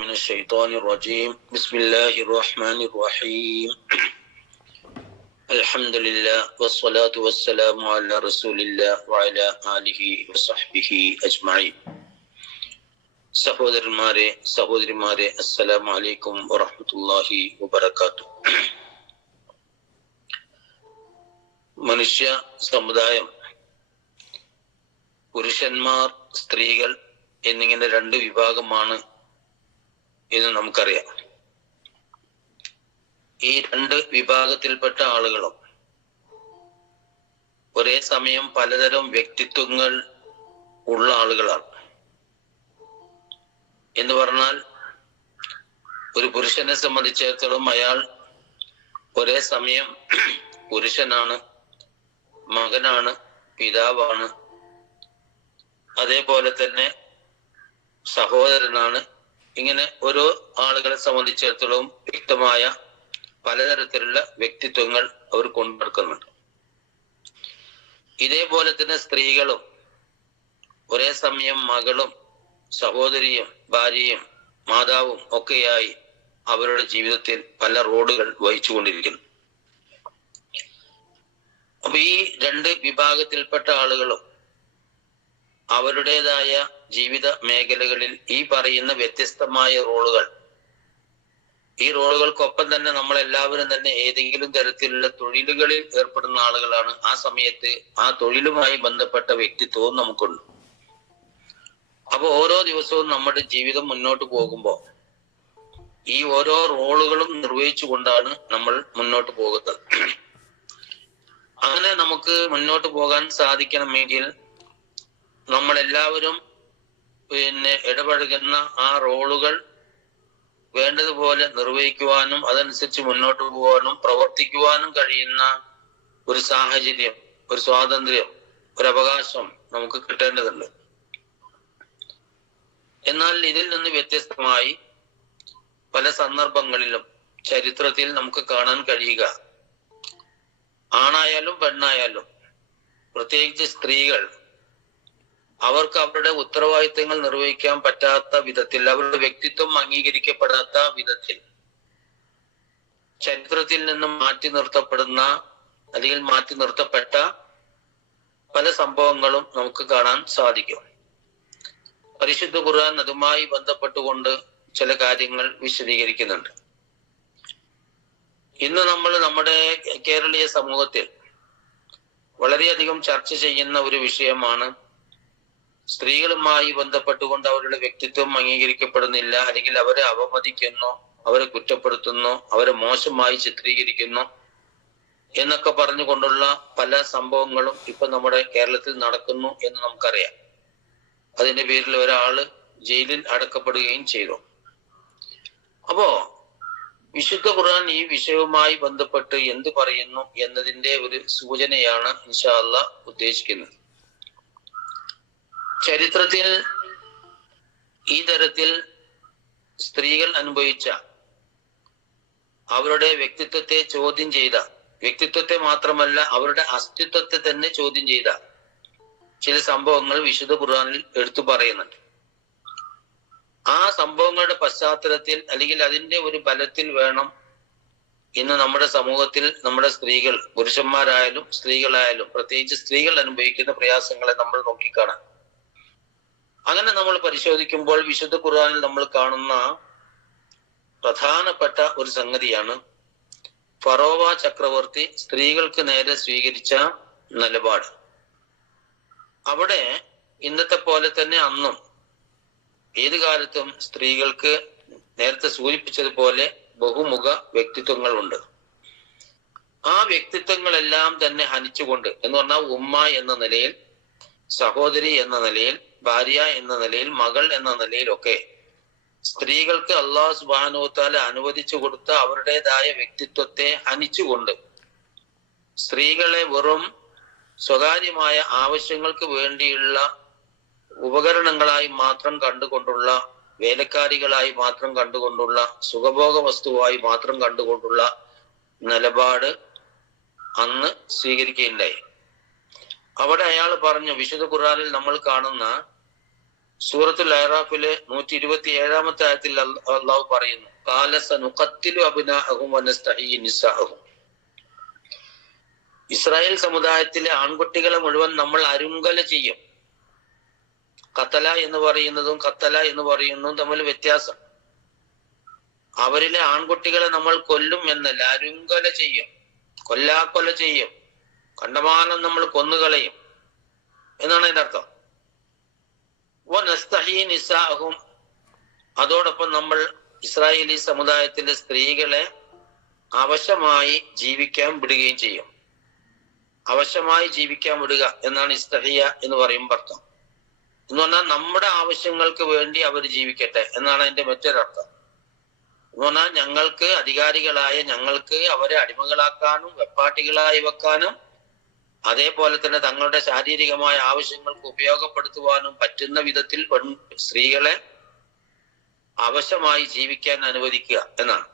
من الشيطان الرجيم بسم الله الرحمن الرحيم الحمد لله والصلاة والسلام على رسول الله وعلى آله وصحبه أجمعين സഹോദരന്മാരെ സഹോദരിമാരെ അസ്സലാമു അലൈക്കും വറഹ്മത്തുള്ളാഹി വബറകാത്തു മനുഷ്യ സമുദായം പുരുഷന്മാർ സ്ത്രീകൾ എന്നിങ്ങനെ രണ്ട് വിഭാഗമാണ് എന്ന് നമുക്കറിയാം. ഈ രണ്ട് വിഭാഗത്തിൽപ്പെട്ട ആളുകളും ഒരേ സമയം പലതരം വ്യക്തിത്വങ്ങൾ ഉള്ള ആളുകളാണ്. എന്ന് പറഞ്ഞാൽ ഒരു പുരുഷനെ സംബന്ധിച്ചിടത്തോളം അയാൾ ഒരേ സമയം പുരുഷനാണ് മകനാണ് പിതാവാണ് അതേപോലെ തന്നെ സഹോദരനാണ് ഇങ്ങനെ ഓരോ ആളുകളെ സംബന്ധിച്ചിടത്തോളം വ്യക്തമായ പലതരത്തിലുള്ള വ്യക്തിത്വങ്ങൾ അവർ കൊണ്ടുനടക്കുന്നുണ്ട് ഇതേപോലെ തന്നെ സ്ത്രീകളും ഒരേ സമയം മകളും സഹോദരിയും ഭാര്യയും മാതാവും ഒക്കെയായി അവരുടെ ജീവിതത്തിൽ പല റോഡുകൾ വഹിച്ചുകൊണ്ടിരിക്കുന്നു. അപ്പൊ ഈ രണ്ട് വിഭാഗത്തിൽപ്പെട്ട ആളുകളും അവരുടേതായ ജീവിത മേഖലകളിൽ ഈ പറയുന്ന വ്യത്യസ്തമായ റോളുകൾ. ഈ റോളുകൾക്കൊപ്പം തന്നെ നമ്മൾ എല്ലാവരും തന്നെ ഏതെങ്കിലും തരത്തിലുള്ള തൊഴിലുകളിൽ ഏർപ്പെടുന്ന ആളുകളാണ് ആ സമയത്ത് ആ തൊഴിലുമായി ബന്ധപ്പെട്ട വ്യക്തിത്വവും നമുക്കുണ്ട്. അപ്പൊ ഓരോ ദിവസവും നമ്മുടെ ജീവിതം മുന്നോട്ട് പോകുമ്പോൾ ഈ ഓരോ റോളുകളും നിർവഹിച്ചുകൊണ്ടാണ് നമ്മൾ മുന്നോട്ട് പോകുന്നത്. അങ്ങനെ നമുക്ക് മുന്നോട്ട് പോകാൻ സാധിക്കണമെങ്കിൽ നമ്മൾ എല്ലാവരും പിന്നെ ഇടപഴകുന്ന ആ റോളുകൾ വേണ്ടതുപോലെ നിർവഹിക്കുവാനും അതനുസരിച്ച് മുന്നോട്ട് പോകാനും പ്രവർത്തിക്കുവാനും കഴിയുന്ന ഒരു സാഹചര്യം ഒരു സ്വാതന്ത്ര്യം ഒരു അവകാശം നമുക്ക് കിട്ടേണ്ടതുണ്ട്. എന്നാൽ ഇതിൽ നിന്ന് വ്യത്യസ്തമായി പല സന്ദർഭങ്ങളിലും ചരിത്രത്തിൽ നമുക്ക് കാണാൻ കഴിയുക. ആണായാലും പെണ്ണായാലും പ്രത്യേകിച്ച് സ്ത്രീകൾ അവർക്ക് അവരുടെ ഉത്തരവാദിത്തങ്ങൾ നിർവഹിക്കാൻ പറ്റാത്ത വിധത്തിൽ അവരുടെ വ്യക്തിത്വം അംഗീകരിക്കപ്പെടാത്ത വിധത്തിൽ ചരിത്രത്തിൽ നിന്നും മാറ്റി നിർത്തപ്പെടുന്ന അല്ലെങ്കിൽ മാറ്റി നിർത്തപ്പെട്ട പല സംഭവങ്ങളും നമുക്ക് കാണാൻ സാധിക്കും. പരിശുദ്ധ ഖുർആൻ അതുമായി ബന്ധപ്പെട്ടുകൊണ്ട് ചില കാര്യങ്ങൾ വിശദീകരിക്കുന്നുണ്ട്. ഇന്ന് നമ്മൾ നമ്മുടെ കേരളീയ സമൂഹത്തിൽ വളരെയധികം ചർച്ച ചെയ്യുന്ന ഒരു വിഷയമാണ് സ്ത്രീകളുമായി ബന്ധപ്പെട്ടുകൊണ്ട് അവരുടെ വ്യക്തിത്വം അംഗീകരിക്കപ്പെടുന്നില്ല. അല്ലെങ്കിൽ അവരെ അവമതിക്കുന്നു അവരെ കുറ്റപ്പെടുത്തുന്നു അവരെ മോശമായി ചിത്രീകരിക്കുന്നു എന്നൊക്കെ പറഞ്ഞുകൊണ്ടുള്ള പല സംഭവങ്ങളും ഇപ്പൊ നമ്മുടെ കേരളത്തിൽ നടക്കുന്നു എന്ന് നമുക്കറിയാം. അതിന്റെ പേരിൽ ഒരാൾ ജയിലിൽ അടക്കപ്പെടുകയും ചെയ്തു. അപ്പോ വിശുദ്ധ ഖുർആൻ ഈ വിഷയവുമായി ബന്ധപ്പെട്ട് എന്ത് പറയുന്നു എന്നതിന്റെ ഒരു സൂചനയാണ് ഇൻഷാല്ല ഉദ്ദേശിക്കുന്നത്. ചരിത്രത്തിൽ ഈ തരത്തിൽ സ്ത്രീകൾ അനുഭവിച്ച അവരുടെ വ്യക്തിത്വത്തെ ചോദ്യം ചെയ്ത വ്യക്തിത്വത്തെ മാത്രമല്ല അവരുടെ അസ്തിത്വത്തെ തന്നെ ചോദ്യം ചെയ്ത ചില സംഭവങ്ങൾ വിശുദ്ധ ഖുർആാനിൽ എടുത്തു പറയുന്നുണ്ട്. ആ സംഭവങ്ങളുടെ പശ്ചാത്തലത്തിൽ അല്ലെങ്കിൽ അതിന്റെ ഒരു ബലത്തിൽ വേണം ഇന്ന് നമ്മുടെ സമൂഹത്തിൽ നമ്മുടെ സ്ത്രീകൾ പുരുഷന്മാരായാലും സ്ത്രീകളായാലും പ്രത്യേകിച്ച് സ്ത്രീകൾ അനുഭവിക്കുന്ന പ്രയാസങ്ങളെ നമ്മൾ നോക്കിക്കാണാൻ. അങ്ങനെ നമ്മൾ പരിശോധിക്കുമ്പോൾ വിശുദ്ധ ഖുർആാനിൽ നമ്മൾ കാണുന്ന പ്രധാനപ്പെട്ട ഒരു സംഗതിയാണ് ഫറോവ ചക്രവർത്തി സ്ത്രീകൾക്ക് നേരെ സ്വീകരിച്ച നിലപാട്. അവിടെ ഇന്നത്തെ പോലെ തന്നെ അന്നും ഏത് കാലത്തും സ്ത്രീകൾക്ക് നേരത്തെ സൂചിപ്പിച്ചതുപോലെ ബഹുമുഖ വ്യക്തിത്വങ്ങളുണ്ട്. ആ വ്യക്തിത്വങ്ങളെല്ലാം തന്നെ ഹനിച്ചുകൊണ്ട് എന്ന് പറഞ്ഞാൽ ഉമ്മ എന്ന നിലയിൽ സഹോദരി എന്ന നിലയിൽ ഭാര്യ എന്ന നിലയിൽ മകൾ എന്ന നിലയിലൊക്കെ സ്ത്രീകൾക്ക് അള്ളാഹു സുബാനുത്താല അനുവദിച്ചു കൊടുത്ത അവരുടേതായ വ്യക്തിത്വത്തെ ഹനിച്ചുകൊണ്ട് സ്ത്രീകളെ വെറും സ്വകാര്യമായ ആവശ്യങ്ങൾക്ക് വേണ്ടിയുള്ള ഉപകരണങ്ങളായി മാത്രം കണ്ടുകൊണ്ടുള്ള വേലക്കാരികളായി മാത്രം കണ്ടുകൊണ്ടുള്ള സുഖഭോഗ വസ്തുവായി മാത്രം കണ്ടുകൊണ്ടുള്ള നിലപാട് അന്ന് സ്വീകരിക്കുകയുണ്ടായി. അവിടെ അയാൾ പറഞ്ഞു വിശുദ്ധ ഖുറാനിൽ നമ്മൾ കാണുന്ന സൂറത്തുൽ ലൈറാഫിലെ നൂറ്റി ഇരുപത്തി ഏഴാമത്തെ ആയത്തിൽ അള്ളാഹു പറയുന്നു ഇസ്രായേൽ സമുദായത്തിലെ ആൺകുട്ടികളെ മുഴുവൻ നമ്മൾ അരുങ്കല ചെയ്യും. കത്തല എന്ന് പറയുന്നതും കത്തല എന്ന് പറയുന്നതും തമ്മിൽ വ്യത്യാസം. അവരിലെ ആൺകുട്ടികളെ നമ്മൾ കൊല്ലും എന്നല്ല അരുങ്കല ചെയ്യും കൊല്ലാക്കൊല ചെയ്യും. കണ്ടമാനം നമ്മൾ കൊന്നുകളയും. എന്നാണ് അതിന്റെ അർത്ഥം. നിസാഹും അതോടൊപ്പം നമ്മൾ ഇസ്രായേലി സമുദായത്തിലെ സ്ത്രീകളെ അവശമായി ജീവിക്കാൻ വിടുകയും ചെയ്യും. അവശമായി ജീവിക്കാൻ വിടുക എന്നാണ് ഇസ്തഹിയ എന്ന് പറയുമ്പോൾ അർത്ഥം. എന്ന് പറഞ്ഞാൽ നമ്മുടെ ആവശ്യങ്ങൾക്ക് വേണ്ടി അവർ ജീവിക്കട്ടെ എന്നാണ് അതിന്റെ മറ്റൊരർത്ഥം. എന്ന് പറഞ്ഞാൽ ഞങ്ങൾക്ക് അധികാരികളായ ഞങ്ങൾക്ക് അവരെ അടിമകളാക്കാനും വെപ്പാട്ടികളായി വെക്കാനും അതേപോലെ തന്നെ തങ്ങളുടെ ശാരീരികമായ ആവശ്യങ്ങൾക്ക് ഉപയോഗപ്പെടുത്തുവാനും പറ്റുന്ന വിധത്തിൽ പെൺ സ്ത്രീകളെ അവശമായി ജീവിക്കാൻ അനുവദിക്കുക എന്നാണ്.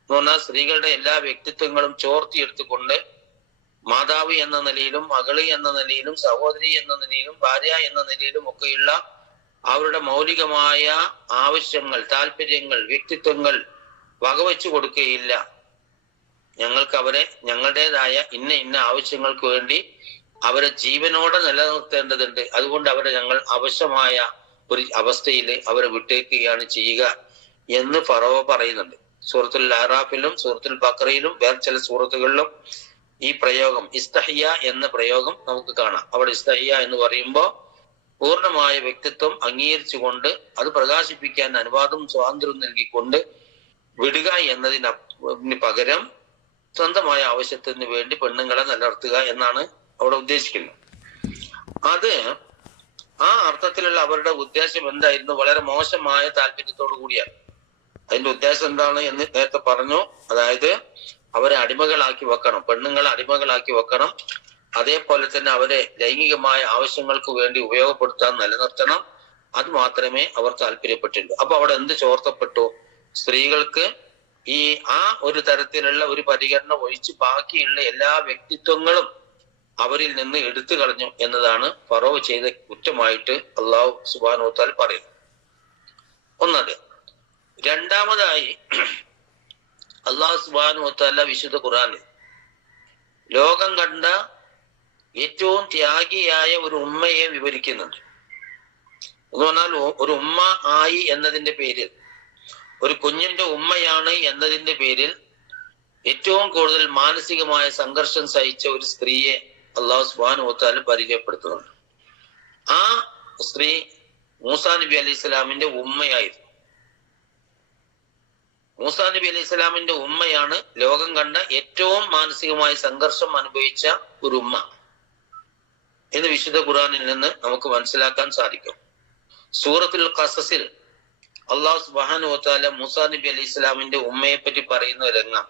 എന്ന് പറഞ്ഞാൽ സ്ത്രീകളുടെ എല്ലാ വ്യക്തിത്വങ്ങളും ചോർത്തിയെടുത്തുകൊണ്ട് മാതാവ് എന്ന നിലയിലും മകൾ എന്ന നിലയിലും സഹോദരി എന്ന നിലയിലും ഭാര്യ എന്ന നിലയിലും ഒക്കെയുള്ള അവരുടെ മൗലികമായ ആവശ്യങ്ങൾ താല്പര്യങ്ങൾ വ്യക്തിത്വങ്ങൾ വകവെച്ചു കൊടുക്കുകയില്ല. ഞങ്ങൾക്ക് അവരെ ഞങ്ങളുടേതായ ഇന്ന ഇന്ന ആവശ്യങ്ങൾക്ക് വേണ്ടി അവരെ ജീവനോടെ നിലനിർത്തേണ്ടതുണ്ട്. അതുകൊണ്ട് അവരെ ഞങ്ങൾ ആവശ്യമായ ഒരു അവസ്ഥയിൽ അവരെ വിട്ടേക്കുകയാണ് ചെയ്യുക എന്ന് ഫറവ പറയുന്നുണ്ട്. സൂറത്തുൽ അറാഫിലും സൂറത്തുൽ ബക്രയിലും വേറെ ചില സൂറത്തുകളിലും ഈ പ്രയോഗം ഇസ്തഹിയ എന്ന പ്രയോഗം നമുക്ക് കാണാം. അവിടെ ഇസ്തഹിയ എന്ന് പറയുമ്പോൾ പൂർണമായ വ്യക്തിത്വം അംഗീകരിച്ചുകൊണ്ട് അത് പ്രകാശിപ്പിക്കാൻ അനുവാദം സ്വാതന്ത്ര്യം നൽകിക്കൊണ്ട് വിടുക എന്നതിന് പകരം സ്വന്തമായ ആവശ്യത്തിന് വേണ്ടി പെണ്ണുങ്ങളെ നിലനിർത്തുക എന്നാണ് അവിടെ ഉദ്ദേശിക്കുന്നത്. അത് ആ അർത്ഥത്തിലുള്ള അവരുടെ ഉദ്ദേശം എന്തായിരുന്നു? വളരെ മോശമായ താല്പര്യത്തോടു കൂടിയാണ്. അതിന്റെ ഉദ്ദേശം എന്താണ് എന്ന് നേരത്തെ പറഞ്ഞു. അതായത് അവരെ അടിമകളാക്കി വെക്കണം. പെണ്ണുങ്ങളെ അടിമകളാക്കി വെക്കണം. അതേപോലെ തന്നെ അവരെ ലൈംഗികമായ ആവശ്യങ്ങൾക്ക് വേണ്ടി ഉപയോഗപ്പെടുത്താൻ നിലനിർത്തണം. അത് മാത്രമേ അവർ താല്പര്യപ്പെട്ടുള്ളൂ അപ്പൊ അവിടെ എന്ത് ചോർത്തപ്പെട്ടു? സ്ത്രീകൾക്ക് ഈ ആ ഒരു തരത്തിലുള്ള ഒരു പരിഗണന ഒഴിച്ച് ബാക്കിയുള്ള എല്ലാ വ്യക്തിത്വങ്ങളും അവരിൽ നിന്ന് എടുത്തു കളഞ്ഞു എന്നതാണ് ഫറോവ് ചെയ്ത കുറ്റമായിട്ട് അള്ളാഹു സുബാനോത്താൽ പറയുന്നു. ഒന്നത് രണ്ടാമതായി അള്ളാഹു സുബാനുവത്തല്ല വിശുദ്ധ ഖുറാനിൽ ലോകം കണ്ട ഏറ്റവും ത്യാഗിയായ ഒരു ഉമ്മയെ വിവരിക്കുന്നുണ്ട്. എന്ന് പറഞ്ഞാൽ ഒരു ഉമ്മ ആയി എന്നതിന്റെ പേരിൽ ഒരു കുഞ്ഞിന്റെ ഉമ്മയാണ് എന്നതിന്റെ പേരിൽ ഏറ്റവും കൂടുതൽ മാനസികമായ സംഘർഷം സഹിച്ച ഒരു സ്ത്രീയെ അള്ളാഹു സുബാൻ ഓത്താൽ പരിചയപ്പെടുത്തുന്നുണ്ട്. ആ സ്ത്രീ മൂസാ നബി അലൈഹി സ്വലാമിന്റെ ഉമ്മയായിരുന്നു. മൂസാ നബി അലൈഹി സ്വലാമിന്റെ ഉമ്മയാണ് ലോകം കണ്ട ഏറ്റവും മാനസികമായ സംഘർഷം അനുഭവിച്ച ഒരു ഉമ്മ. എന്ന് വിശുദ്ധ ഖുറാനിൽ നിന്ന് നമുക്ക് മനസ്സിലാക്കാൻ സാധിക്കും. സൂറത്തുൽ ഖസസിൽ അള്ളാഹു സുബാനു താല മൂസാ നബി അലി ഇസ്ലാമിന്റെ ഉമ്മയെ പറ്റി പറയുന്ന രംഗം.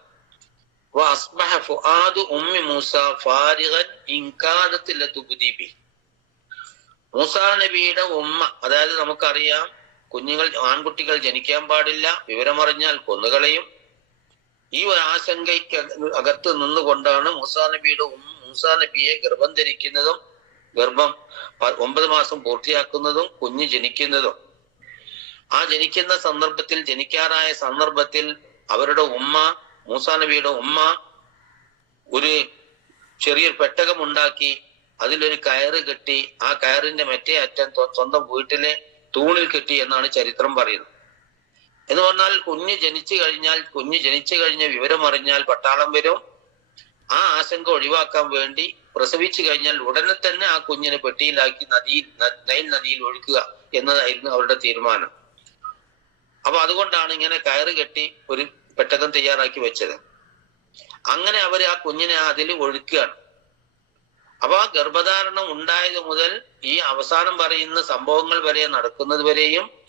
മൂസാ നബിയുടെ ഉമ്മ അതായത് നമുക്കറിയാം കുഞ്ഞുങ്ങൾ ആൺകുട്ടികൾ ജനിക്കാൻ പാടില്ല വിവരമറിഞ്ഞാൽ കൊന്നുകളയും. ഈ ഒരു ആശങ്കയ്ക്ക് അകത്ത് നിന്നുകൊണ്ടാണ് മുസാ നബിയുടെ ഉമ്മ മുസാ നബിയെ ഗർഭം ധരിക്കുന്നതും ഗർഭം ഒമ്പത് മാസം പൂർത്തിയാക്കുന്നതും കുഞ്ഞ് ജനിക്കുന്നതും. ആ ജനിക്കുന്ന സന്ദർഭത്തിൽ ജനിക്കാറായ സന്ദർഭത്തിൽ അവരുടെ ഉമ്മ മൂസാ നബിയുടെ ഉമ്മ ഒരു ചെറിയൊരു പെട്ടകം ഉണ്ടാക്കി അതിലൊരു കയറ് കെട്ടി ആ കയറിന്റെ മറ്റേ അറ്റം സ്വ- സ്വന്തം വീട്ടിലെ തൂണിൽ കെട്ടി എന്നാണ് ചരിത്രം പറയുന്നത്. എന്ന് പറഞ്ഞാൽ കുഞ്ഞ് ജനിച്ചു കഴിഞ്ഞാൽ കുഞ്ഞ് ജനിച്ചു കഴിഞ്ഞ വിവരം അറിഞ്ഞാൽ പട്ടാളം വരും. ആ ആശങ്ക ഒഴിവാക്കാൻ വേണ്ടി പ്രസവിച്ചു കഴിഞ്ഞാൽ ഉടനെ തന്നെ ആ കുഞ്ഞിനെ പെട്ടിയിലാക്കി നദിയിൽ നൈൽ നദിയിൽ ഒഴുക്കുക എന്നതായിരുന്നു അവരുടെ തീരുമാനം. അപ്പൊ അതുകൊണ്ടാണ് ഇങ്ങനെ കയറ് കെട്ടി ഒരു പെട്ടകം തയ്യാറാക്കി വെച്ചത്. അങ്ങനെ അവർ ആ കുഞ്ഞിനെ അതിൽ ഒഴുക്കുകയാണ്. അപ്പൊ ആ ഗർഭധാരണം ഉണ്ടായത് മുതൽ ഈ അവസാനം പറയുന്ന സംഭവങ്ങൾ വരെ നടക്കുന്നത് വരെയും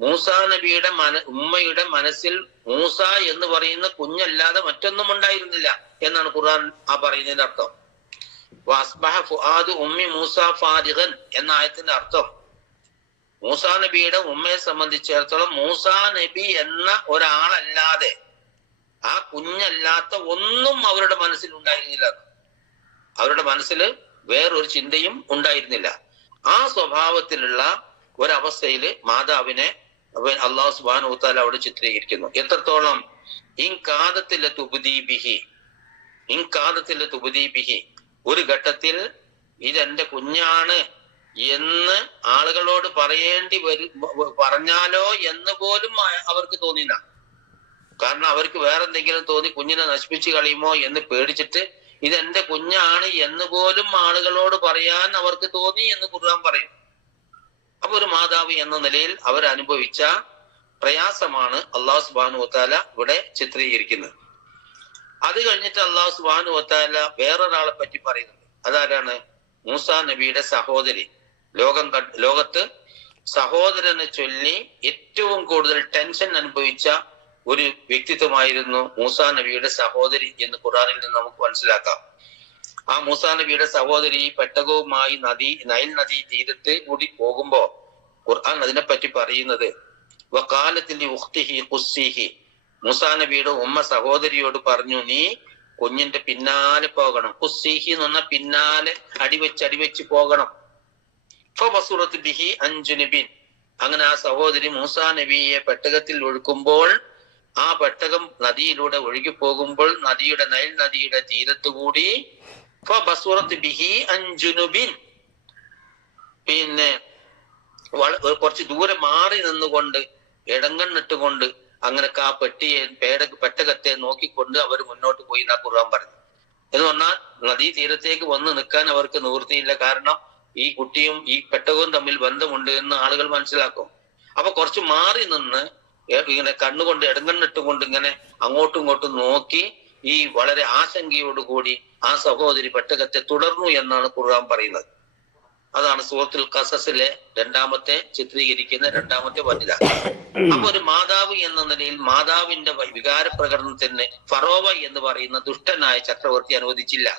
മൂസ നബിയുടെ മന ഉമ്മയുടെ മനസ്സിൽ മൂസ എന്ന് പറയുന്ന കുഞ്ഞല്ലാതെ മറ്റൊന്നും ഉണ്ടായിരുന്നില്ല എന്നാണ് ഖുർആൻ ആ പറയുന്നതിന്റെ അർത്ഥം. ഉമ്മി മൂസ ഫാരിഖൻ എന്ന ആയത്തിന്റെ അർത്ഥം. മൂസാ നബിയുടെ ഉമ്മയെ സംബന്ധിച്ചിടത്തോളം മൂസാ നബി എന്ന ഒരാളല്ലാതെ ആ കുഞ്ഞല്ലാത്ത ഒന്നും അവരുടെ മനസ്സിൽ ഉണ്ടായിരുന്നില്ല. അവരുടെ മനസ്സിൽ വേറൊരു ചിന്തയും ഉണ്ടായിരുന്നില്ല. ആ സ്വഭാവത്തിലുള്ള ഒരവസ്ഥയിൽ മാതാവിനെ അള്ളാഹു സുബാനു താല അവിടെ ചിത്രീകരിക്കുന്നു. എത്രത്തോളം? ഇൻകാദത്തിലെ തുബുദീബിഹി ഇൻകാദത്തിലെ തുബുദീബിഹി ഒരു ഘട്ടത്തിൽ ഇതെന്റെ കുഞ്ഞാണ് എന്ന് ആളുകളോട് പറയേണ്ടി വരും പറഞ്ഞാലോ എന്ന് പോലും അവർക്ക് തോന്നിയില്ല. കാരണം അവർക്ക് വേറെ എന്തെങ്കിലും തോന്നി കുഞ്ഞിനെ നശിപ്പിച്ചു കളയുമോ എന്ന് പേടിച്ചിട്ട് ഇത് എന്റെ കുഞ്ഞാണ് എന്ന് പോലും ആളുകളോട് പറയാൻ അവർക്ക് തോന്നി എന്ന് കുറുവാൻ പറയും. അപ്പൊ ഒരു മാതാവ് എന്ന നിലയിൽ അവർ അനുഭവിച്ച പ്രയാസമാണ് അള്ളാഹു സുബാനു വത്താല ഇവിടെ ചിത്രീകരിക്കുന്നത്. അത് കഴിഞ്ഞിട്ട് അള്ളാഹു സുബാനു വത്താല വേറൊരാളെ പറ്റി പറയുന്നുണ്ട്. അതാരാണ്? മൂസ നബിയുടെ സഹോദരി. ലോകം ലോകത്ത് സഹോദരനെ ചൊല്ലി ഏറ്റവും കൂടുതൽ ടെൻഷൻ അനുഭവിച്ച ഒരു വ്യക്തിത്വമായിരുന്നു മൂസ നബിയുടെ സഹോദരി എന്ന് ഖുറാനിൽ നിന്ന് നമുക്ക് മനസ്സിലാക്കാം. ആ മൂസ നബിയുടെ സഹോദരി പെട്ടകവുമായി നദി നൈൽ നദി തീരത്ത് കൂടി പോകുമ്പോ ഖുർആൻ അതിനെ പറ്റി പറയുന്നത് വക്കാലത്തിന്റെ ഉഖ്തിഹി ഖുസ്സിഹി മൂസാ നബിയുടെ ഉമ്മ സഹോദരിയോട് പറഞ്ഞു നീ കുഞ്ഞിന്റെ പിന്നാലെ പോകണം. കുസ്സിഹി എന്ന് പറഞ്ഞാൽ പിന്നാലെ അടിവെച്ച് അടിവെച്ച് പോകണം. ബിഹി അങ്ങനെ ആ സഹോദരി മൂസാ നബിയെ പെട്ടകത്തിൽ ഒഴുക്കുമ്പോൾ ആ പെട്ടകം നദിയിലൂടെ ഒഴുകി പോകുമ്പോൾ നദിയുടെ നൈൽ നദിയുടെ തീരത്തുകൂടി ബിഹി പിന്നെ കുറച്ച് ദൂരെ മാറി നിന്നുകൊണ്ട് ഇടങ്ങണ്ണിട്ടുകൊണ്ട് അങ്ങനെ ആ പെട്ടിയെ പേട പെട്ടകത്തെ നോക്കിക്കൊണ്ട് അവർ മുന്നോട്ട് പോയി എന്നാ ഖുർആൻ പറഞ്ഞു എന്ന് പറഞ്ഞാൽ നദീ തീരത്തേക്ക് വന്ന് നിൽക്കാൻ അവർക്ക് നിവൃത്തിയില്ല. കാരണം ഈ കുട്ടിയും ഈ പെട്ടകവും തമ്മിൽ ബന്ധമുണ്ട് എന്ന് ആളുകൾ മനസ്സിലാക്കും. അപ്പൊ കുറച്ച് മാറി നിന്ന് ഇങ്ങനെ കണ്ണുകൊണ്ട് ഇടങ്ങണ്ണിട്ടുകൊണ്ട് ഇങ്ങനെ അങ്ങോട്ടും ഇങ്ങോട്ടും നോക്കി ഈ വളരെ ആശങ്കയോടുകൂടി ആ സഹോദരി പെട്ടകത്തെ തുടർന്നു എന്നാണ് ഖുർആൻ പറയുന്നത്. അതാണ് സൂറത്തുൽ കസസിലെ രണ്ടാമത്തെ ചിത്രീകരിക്കുന്ന രണ്ടാമത്തെ വനിത. അപ്പൊ ഒരു മാതാവ് എന്ന നിലയിൽ മാതാവിന്റെ വികാര പ്രകടനത്തിന് ഫറോവ എന്ന് പറയുന്ന ദുഷ്ടനായ ചക്രവർത്തി അനുവദിച്ചില്ല.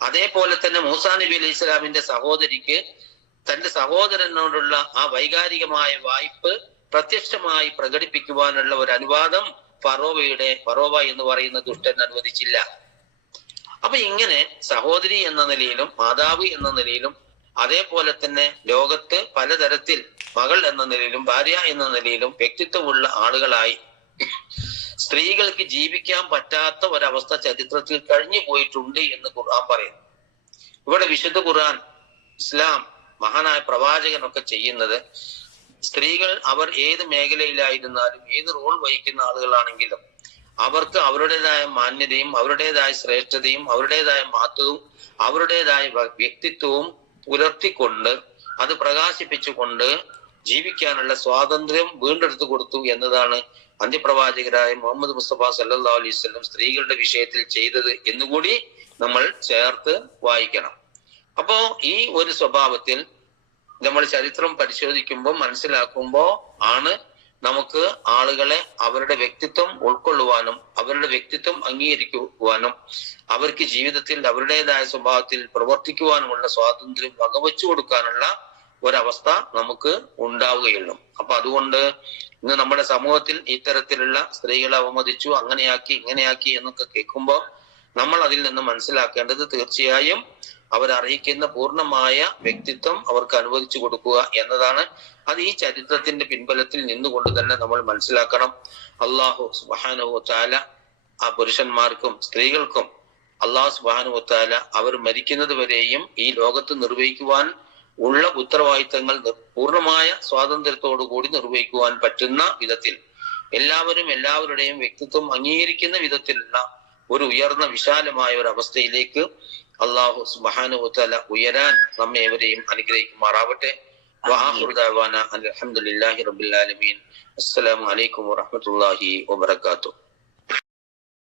അതേപോലെ തന്നെ മൂസാ നബി അലൈഹി ഇസ്ലാമിന്റെ സഹോദരിക്ക് തന്റെ സഹോദരനോടുള്ള ആ വൈകാരികമായ വായ്പ് പ്രത്യക്ഷമായി പ്രകടിപ്പിക്കുവാനുള്ള ഒരു അനുവാദം ഫറോവയുടെ ഫറോവ എന്ന് പറയുന്ന ദുഷ്ടൻ അനുവദിച്ചില്ല. അപ്പൊ ഇങ്ങനെ സഹോദരി എന്ന നിലയിലും മാതാവ് എന്ന നിലയിലും അതേപോലെ തന്നെ ലോകത്ത് പലതരത്തിൽ മകൾ എന്ന നിലയിലും ഭാര്യ എന്ന നിലയിലും വ്യക്തിത്വമുള്ള ആളുകളായി സ്ത്രീകൾക്ക് ജീവിക്കാൻ പറ്റാത്ത ഒരവസ്ഥ ചരിത്രത്തിൽ കഴിഞ്ഞു പോയിട്ടുണ്ട് എന്ന് ഖുർആൻ പറയുന്നു. ഇവിടെ വിശുദ്ധ ഖുർആൻ ഇസ്ലാം മഹാനായ പ്രവാചകനൊക്കെ ചെയ്യുന്നത് സ്ത്രീകൾ അവർ ഏത് മേഖലയിലായിരുന്നാലും ഏത് റോൾ വഹിക്കുന്ന ആളുകളാണെങ്കിലും അവർക്ക് അവരുടേതായ മാന്യതയും അവരുടേതായ ശ്രേഷ്ഠതയും അവരുടേതായ മഹത്വവും അവരുടേതായ വ്യക്തിത്വവും പുലർത്തിക്കൊണ്ട് അത് പ്രകാശിപ്പിച്ചുകൊണ്ട് ജീവിക്കാനുള്ള സ്വാതന്ത്ര്യം വീണ്ടെടുത്തു കൊടുത്തു എന്നതാണ് അന്ത്യപ്രവാചകരായ മുഹമ്മദ് മുസ്തഫ സല്ലാ അലൈവല്ലം സ്ത്രീകളുടെ വിഷയത്തിൽ ചെയ്തത് എന്നുകൂടി നമ്മൾ ചേർത്ത് വായിക്കണം. അപ്പോ ഈ ഒരു സ്വഭാവത്തിൽ നമ്മൾ ചരിത്രം പരിശോധിക്കുമ്പോൾ മനസ്സിലാക്കുമ്പോൾ ആണ് നമുക്ക് ആളുകളെ അവരുടെ വ്യക്തിത്വം ഉൾക്കൊള്ളുവാനും അവരുടെ വ്യക്തിത്വം അംഗീകരിക്കുവാനും അവർക്ക് ജീവിതത്തിൽ അവരുടേതായ സ്വഭാവത്തിൽ പ്രവർത്തിക്കുവാനുമുള്ള സ്വാതന്ത്ര്യം വകവെച്ചു കൊടുക്കാനുള്ള ഒരവസ്ഥ നമുക്ക് ഉണ്ടാവുകയുള്ളൂ. അപ്പൊ അതുകൊണ്ട് ഇന്ന് നമ്മുടെ സമൂഹത്തിൽ ഇത്തരത്തിലുള്ള സ്ത്രീകളെ അവമതിച്ചു അങ്ങനെയാക്കി ഇങ്ങനെയാക്കി എന്നൊക്കെ കേൾക്കുമ്പോൾ നമ്മൾ അതിൽ നിന്ന് മനസ്സിലാക്കേണ്ടത് തീർച്ചയായും അവരറിയിക്കുന്ന പൂർണമായ വ്യക്തിത്വം അവർക്ക് അനുവദിച്ചു കൊടുക്കുക എന്നതാണ്. അത് ഈ ചരിത്രത്തിന്റെ പിൻബലത്തിൽ നിന്നുകൊണ്ട് തന്നെ നമ്മൾ മനസ്സിലാക്കണം. അള്ളാഹു സുബാനു ചാല ആ പുരുഷന്മാർക്കും സ്ത്രീകൾക്കും അള്ളാഹു സുബാനു ചാല അവർ മരിക്കുന്നത് വരെയും ഈ ലോകത്ത് നിർവഹിക്കുവാൻ ഉള്ള ഉത്തരവാദിത്തങ്ങൾ പൂർണമായ സ്വാതന്ത്ര്യത്തോടു കൂടി നിർവഹിക്കുവാൻ പറ്റുന്ന വിധത്തിൽ എല്ലാവരും എല്ലാവരുടെയും വ്യക്തിത്വം അംഗീകരിക്കുന്ന വിധത്തിലുള്ള ഒരു ഉയർന്ന വിശാലമായ ഒരു അവസ്ഥയിലേക്ക് അള്ളാഹു സുബാനുത്തല ഉയരാൻ നമ്മെവരെയും അനുഗ്രഹിക്കുമാറാവട്ടെ. അലഹമുല്ലാഹി റബുലാലമീൻ അസ്സലാമലൈക്കും വാഹമത്തല്ലാഹി വാത്തു